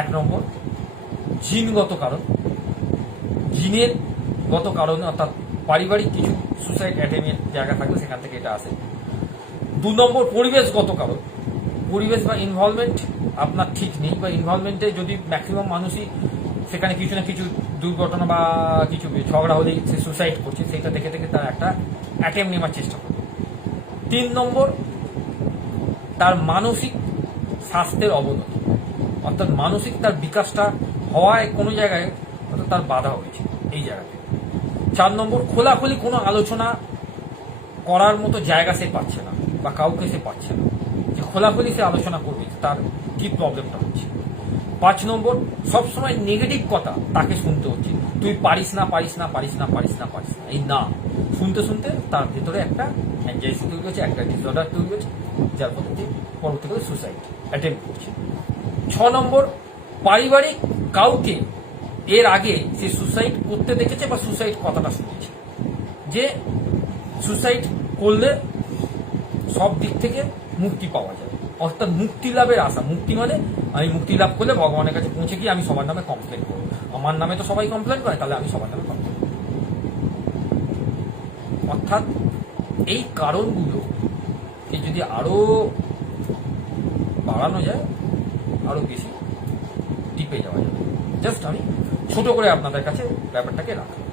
1 নম্বর জিনগত কারণ, জিনের গত কারণে, অর্থাৎ পারিবারিক কিছু সুসাইড অ্যাটেম্পের জায়গা থাকলে সেখান থেকে এটা আসে। 2 নম্বর পরিবেশগত কারণ, পরিবেশ বা ইনভলভমেন্ট আপনার ঠিক নেই, বা ইনভলভমেন্টে যদি ম্যাক্সিমাম মানুষই সেখানে কিছু না কিছু দুর্ঘটনা বা কিছু ঝগড়া হলেই সে সুসাইড করছে, সেইটা দেখে দেখে তার একটা অ্যাটেম্প নেওয়ার চেষ্টা করবে। 3 নম্বর তার মানসিক স্বাস্থ্যের অবনতি, অর্থাৎ মানসিক তার বিকাশটা হওয়ায় কোনো জায়গায় অর্থাৎ তার বাধা হয়েছে এই জায়গাতে। 4 নম্বর খোলাখুলি কোনো আলোচনা করার মতো জায়গা সে পাচ্ছে না, বা কাউকে সে পাচ্ছে না যে খোলাখুলি সে আলোচনা করবে তার কি প্রবলেমটা হচ্ছে। 5 নম্বর সবসময় নেগেটিভ কথা তাকে শুনতে হচ্ছে, তুই পারিস না পারিস না পারিস না পারিস না পারিস না, এই না শুনতে শুনতে তার ভেতরে একটা অ্যাংজাইটি তৈরি হচ্ছে, একটা ডিসঅর্ডার তৈরি হচ্ছে, যার ফলে যে পরবর্তীকালে সুসাইড অ্যাটেম্প করছে। 6 নম্বর পারিবারিক কাউকে এর আগে সে সুসাইড করতে দেখেছে বা সুসাইড কথাটা শুনেছে, যে সুসাইড করলে সব দিক থেকে মুক্তি পাওয়া যায়, অর্থাৎ মুক্তি লাভের আশা। মুক্তি মানে আমি মুক্তি লাভ করলে ভগবানের কাছে পৌঁছে গিয়ে আমি সবার নামে কমপ্লেন করবো, আমার নামে তো সবাই কমপ্লেন করে, তাহলে আমি সবার নামে কমপ্লেন করবো। অর্থাৎ এই কারণগুলোকে যদি আরো বাড়ানো যায়, আরো বেশি ডিপে যাওয়া যাবে। জাস্ট আমি ছোট করে আপনাদের কাছে ব্যাপারটাকে রাখলাম।